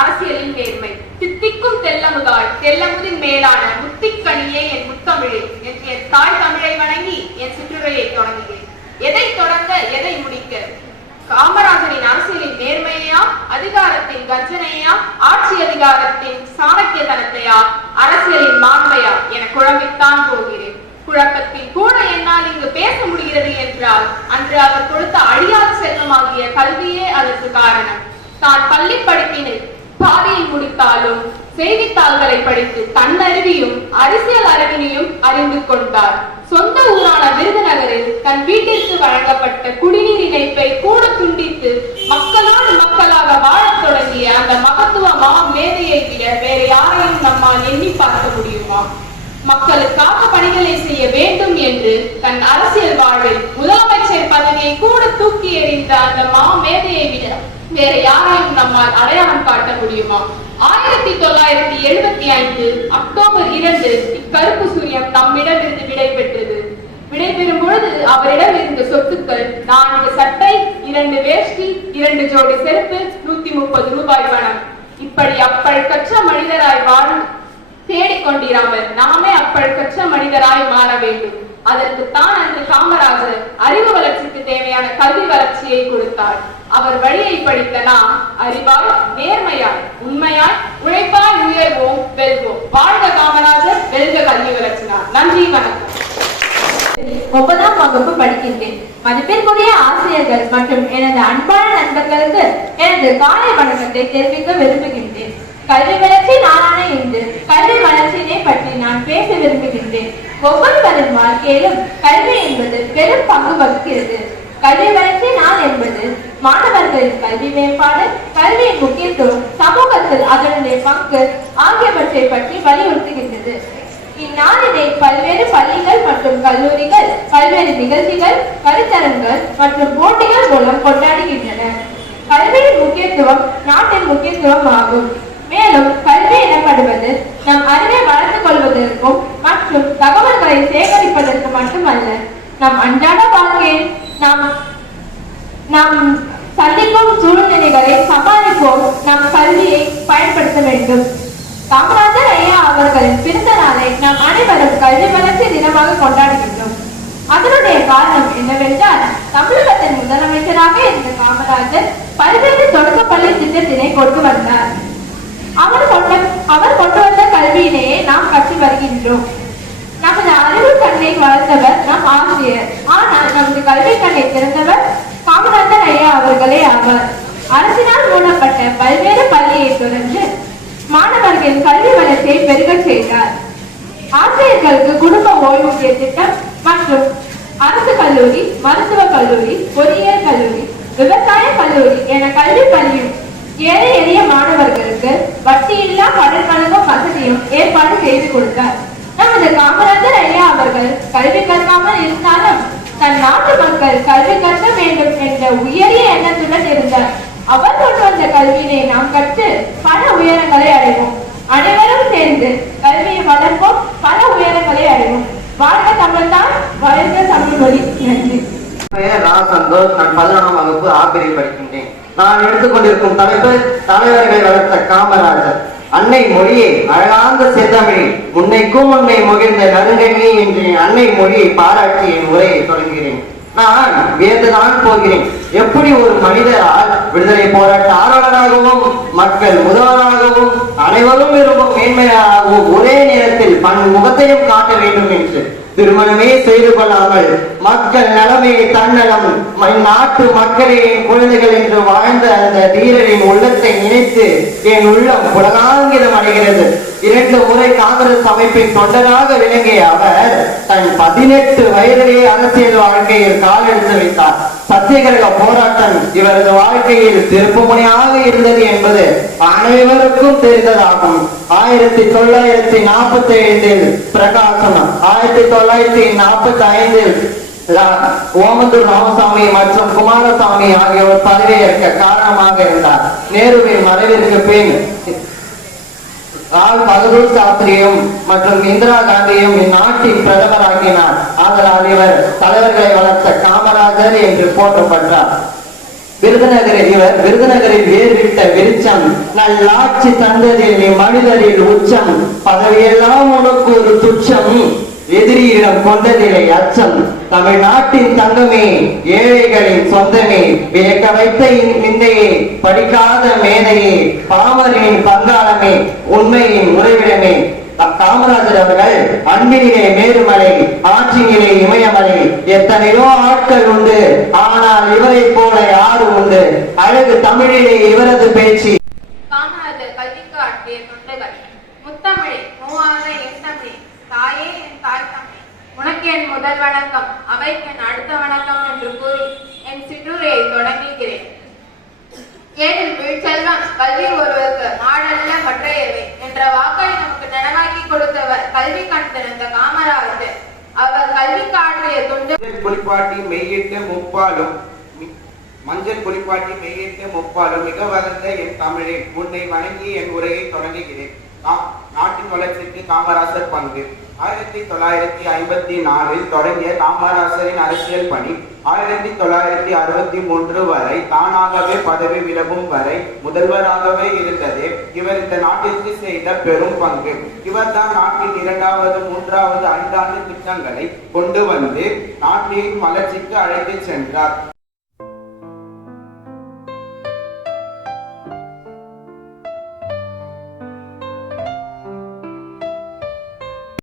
அரசியலின் நேர்மை தித்திக்கும் தெல்லமுதாய் தெல்லமுதின் மேலான முத்திக்கனியே என் முத்தமிழே என் என் தாய் தமிழை வணங்கி என் சிற்றுரையை தொடங்குகிறேன். எதை தொடங்க எதை முடிக்க? காமராஜரின் அரசியலின் நேர்மையா அதிகாரத்தின் கர்ஜனையா ஆட்சி அதிகாரத்தின் சாணக்கியதனத்தையா அரசியலின் மாண்மையா என குழம்பித்தான் போகிறேன். குழப்பத்தில் கூட என்னால் இங்கு பேச முடிகிறது என்றால் அன்று அவர் கொடுத்த அழியாத செல்வமாகிய கல்வியே அதற்கு காரணம். தான் பள்ளி படிப்பினை பாதியில் முடித்தாலும் செய்தித்தாள்களை படித்து தன்னறிவியும் அரசியல் அறிவினையும் அறிந்து கொண்டார். சொந்த ஊரான விருதுநகரில் தன் வீட்டிற்கு வழங்கப்பட்ட குடிநீர் இணைப்பை கூட துண்டித்து மக்களோடு மக்களாக வாழத் தொடங்கிய அந்த மகத்துவ மா மேதையை விட வேறு யாரையும் நம்மால் எண்ணி பார்க்க முடியுமா? மக்களுக்காக பணிகளை செய்ய வேண்டும் என்று தன் அரசியல் வாழ்வில் முதலமைச்சர் பதவியை கூட தூக்கி எறிந்த அந்த மா மேதையை வேற யாரையும் நம்மால் அடையாளம் காட்ட முடியுமா? ஆயிரத்தி தொள்ளாயிரத்தி எழுபத்தி ஐந்து அக்டோபர் இரண்டு இக்கருப்பு சூரியம் தம்மிடமிருந்து விடை பெற்றது விடைபெறும் பொழுது அவரிடம் இருந்த சொத்துக்கள் நான்கு சட்டை இரண்டு வேஷ்டி இரண்டு ஜோடி செருப்பு நூத்தி முப்பது ரூபாய் பணம். இப்படி அப்பழுக்கற்ற மனிதராய் வாழும் தேடிக்கொண்டிராமல் நாமே அப்பழுக்கற்ற மனிதராய் மாற வேண்டும். அதற்கு தான் அன்று காமராஜர் அறிவு வளர்ச்சிக்கு தேவையான கல்வி வளர்ச்சியை கொடுத்தார் அவர் வழியை படித்த நாம் அறிவால் நேர்மையாய் உண்மையாய் உழைப்பாய் உயர்வோம் வெல்வோம். வாழ்க காமராஜர் வெல்க கல்வி வளர்ச்சினார். நன்றி வணக்கம். ஒன்பதாம் வகுப்பு படிக்கின்றேன். மதிப்பிற்குரிய ஆசிரியர்கள் மற்றும் எனது அன்பான நண்பர்களுக்கு எனது காலை வணக்கத்தை தெரிவிக்க விரும்புகின்றேன். கல்வி வளர்ச்சி நாளான இன்று. கல்வி வளர்ச்சியினை பற்றி நான் பேச விரும்புகின்றேன். ஒவ்வொருவரின் வாழ்க்கையிலும் கல்வி என்பது பெரும் பங்கு வகிக்கிறது. கல்வி வளர்ச்சி நாள் என்பது மாணவர்களின் கல்வி மேம்பாடு கல்வியின் முக்கியத்துவம் சமூகத்தில் அதனுடைய பங்கு ஆகியவற்றை பற்றி வலியுறுத்துகின்றது. இந்நாளினை பல்வேறு பள்ளிகள் மற்றும் கல்லூரிகள் பல்வேறு நிகழ்ச்சிகள் கருத்தரங்கள் மற்றும் போட்டிகள் மூலம் கொண்டாடுகின்றன. கல்வியின் முக்கியத்துவம் நாட்டின் முக்கியத்துவம் ஆகும். மேலும் கல்வி எனப்படுவது நம் அறிவை வளர்த்துக் கொள்வதற்கும் மற்றும் தகவல்களை சேகரிப்பதற்கு மட்டுமல்ல நம் அன்றாட வாழ்க்கையில் நாம் நாம் சந்திக்கும் சூழ்நிலைகளை சமாளிப்போம். நம் கல்வியை பயன்படுத்த வேண்டும். காமராஜர் ஐயா அவர்களின் பிறந்த நாளை நாம் அனைவரும் கல்வி வளர்ச்சி தினமாக கொண்டாடுகின்றோம். அதனுடைய காரணம் என்னவென்றால் தமிழகத்தின் முதலமைச்சராக இருந்த காமராஜர் பல்வேறு தொடக்கப்பள்ளி திட்டத்தினை கொண்டு வந்தார். அவர் கொண்ட அவர் கொண்டு வந்த கல்வியினையே நாம் கற்று வருகின்றோம். நமது அறிவு கண்ணை வளர்த்தவர் நம் ஆசிரியர். ஆனால் நமது கல்வி கண்ணை திறந்தவர் மாணவர்களே ஆவார். அரசினால் மூடப்பட்ட பல்வேறு பள்ளியை தொடர்ந்து மாணவர்களின் கல்வி வளர்ச்சியை பெருகச் செய்தார். ஆசிரியர்களுக்கு குடும்ப ஓய்வூதிய திட்டம் மற்றும் அரசு கல்லூரி மருத்துவ கல்லூரி பொறியியல் கல்லூரி விவசாய கல்லூரி என கல்வி பள்ளியும் ஏழை எளிய மாணவர்களுக்கு வட்டியில்லா கடன் வழங்கும் வசதியும் ஏற்பாடு செய்து கொடுத்தார். நமது காமராஜர் ஐயா அவர்கள் கல்வி கற்காமல் இருந்தாலும் தன் நாட்டு மக்கள் கல்வி கற்க வேண்டும் என்ற உயரிய எண்ணத்துடன் இருந்தார். அவர் கொண்டு வந்த கல்வியினை நாம் கற்று பல உயரங்களை அடைவோம். அனைவரும் சேர்ந்து கல்வியை வளர்ப்போம் பல உயரங்களை அடைவோம். வாழ்க தமிழ்தான் வளர்ந்த தமிழ் மொழி. நன்றி. பெயர் ரா சந்தோஷ் நான் பதினொன்றாம் வகுப்பு ஆப்பிரில் படிக்கின்றேன். நான் எடுத்துக்கொண்டிருக்கும் தலைப்பு தலைவர்களை வளர்த்த காமராஜர். அன்னை மொழியை அழகாந்த செந்தமிழில் முன்னைக்கும் உன்னை முகிழ்ந்த நறுங்கனி என்று அன்னை மொழியை பாராட்டி என் உரையை தொடங்குகிறேன். நான் வியந்துதான் போகிறேன். எப்படி ஒரு மனிதரால் விடுதலை போராட்ட ஆர்வலராகவும் மக்கள் முதல்வராகவும் அனைவரும் விரும்பும் மேன்மையாகவும் ஒரே நேரத்தில் பன் முகத்தையும் காட்ட வேண்டும் என்று திருமணமே செய்து கொள்ளாமல் மக்கள் நலமே தன்னலம். நாட்டு மக்களே குழந்தைகள் என்று வாழ்ந்த அந்த தீரரின் உள்ள நினைத்து என் உள்ளம் புலனாங்கிதம் அடைகிறது. இரண்டு முறை காங்கிரஸ் அமைப்பின் தொண்டராக விளங்கிய அவர் தன் பதினெட்டு வயதிலே அரசியல் வாழ்க்கையில் காலெடுத்து வைத்தார். சத்தியகிரக போராட்டம் இவரது வாழ்க்கையில் திருப்புமுனையாக இருந்தது என்பது அனைவருக்கும் தெரிந்ததாகும். ஆயிரத்தி தொள்ளாயிரத்தி நாற்பத்தி ஐந்தில் பிரகாசம் ஆயிரத்தி தொள்ளாயிரத்தி நாற்பத்தி ஐந்தில் ஓமந்தூர் ராமசாமி மற்றும் குமாரசாமி ஆகியோர் பதவியேற்க காரணமாக இருந்தார். நேருவின் மறைவிற்கு பின் லால் பகதூர் சாஸ்திரியும் மற்றும் இந்திரா காந்தியும் இந்நாட்டின் பிரதமராக்கினார் ஆதலால் இவர் தலைவர்களை வளர்த்த காமராஜர் என்று போற்றப்பட்டார். விருதுநகரில் இவர் விருதுநகரில் வேர்விட்ட விருச்சம் நல்லாட்சி தந்ததில் நீ மனிதரில் உச்சம் பதவியெல்லாம் உனக்கு ஒரு துச்சம் எதிரியிடம் கொண்டதிலே அச்சம். தமிழ்நாட்டின் தங்கமே ஏழைகளின் சொந்தமே வியக்க வைத்த நிந்தையே படிக்காத மேதையே பாமரின் பங்காளமே உண்மையின் உறைவிடமே. காமராஜர் அவர்கள் அன்பினிலே மேருமலை ஆற்றினிலே இமயமலை எத்தனையோ ஆட்கள் உண்டு ஆனால் இவரைப் போல யாரும் உண்டு. அழகு தமிழிலே இவரது பேச்சு. காமராஜர் கல்விக்கு ஆற்றிய தொண்டுகள் முத்தமிழே மூவாத என் தமிழே தாயே என் தாய் தமிழ் உனக்கு என் முதல் வணக்கம் அவைக்கு என் அடுத்த வணக்கம் என்று கூறி என் சிற்றுரையை தொடங்குகிறேன். ஏனில் வீழ்ச்செல்வம் கல்வி ஒருவருக்கு மாடல்ல மற்றையவை என்ற வாக்கை நமக்கு நனவாக்கி கொடுத்தவர் கல்வி கண் திறந்த காமராஜர். அவர் கல்விக்கு ஆற்றிய தொண்டு குளிப்பாட்டி மெய்யிட்டு முப்பாலும் மஞ்சள் குளிப்பாட்டி மெய்யிட்டு முப்பாலும் மிக வளர்ந்த என் தமிழே உன்னை வணங்கி என் உரையை தொடங்குகிறேன். நாட்டின் வளர்ச்சிக்கு காமராசர் பங்கு. ஆயிரத்தி தொள்ளாயிரத்தி ஐம்பத்தி நாலில் தொடங்கிய காமராசரின் அரசியல் பணி ஆயிரத்தி தொள்ளாயிரத்தி அறுபத்தி மூன்று வரை தானாகவே பதவி விலகும் வரை முதல்வராகவே இருந்ததே இவர் இந்த நாட்டிற்கு செய்த பெரும் பங்கு. இவர்தான் நாட்டின் இரண்டாவது மூன்றாவது ஐந்தாண்டு திட்டங்களை கொண்டு வந்து நாட்டின் வளர்ச்சிக்கு அழைத்து சென்றார்.